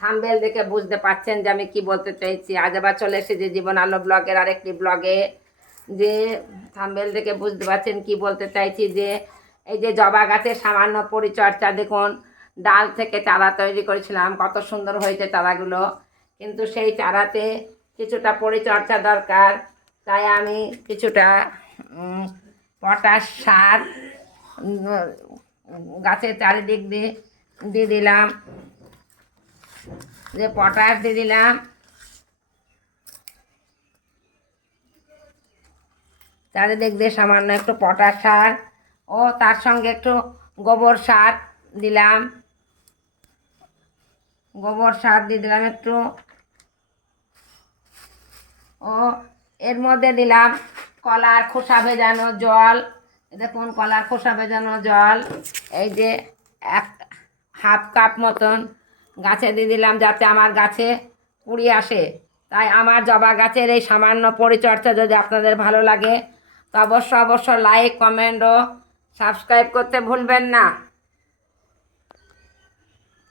Thumbnail দেখে বুঝতে পারছেন যে আমি কি বলতে চাইছি। আজ আবার চলে এসেছি জীবন আলো ব্লগের আরেকটি ব্লগে। যে থাম্বনেল দেখে বুঝতে পারছেন কি বলতে চাইছি, যে এই যে জবা গাছের সামান্য পরিচর্যা দেখুন। ডাল থেকে চারা তৈরি করেছিলাম, কত সুন্দর হয়েছে চারাগুলো, কিন্তু সেই চারাতে কিছুটা পরিচর্যা দরকার। তাই আমি কিছুটা পটাশ সার গাছের চারিদিক দিয়ে দিয়ে দিলাম, যে পটাশ দিয়ে দিলাম, চারিদিক দিয়ে সামান্য একটু পটাশ সার ও তার সঙ্গে একটু গোবর সার দিলাম, গোবর সার দিয়ে দিলাম একটু, ও এর মধ্যে দিলাম কলার খোসা ভেজানো জল। দেখুন কলার খোসা ভেজানো জল, এই যে এক হাফ কাপ মতন গাছে দিয়ে দিলাম, যাতে আমার গাছে কুড়ি আসে। তাই আমার জবা গাছের এই সামান্য পরিচর্যা যদি আপনাদের ভালো লাগে তো অবশ্যই লাইক, কমেন্ট ও সাবস্ক্রাইব করতে ভুলবেন না।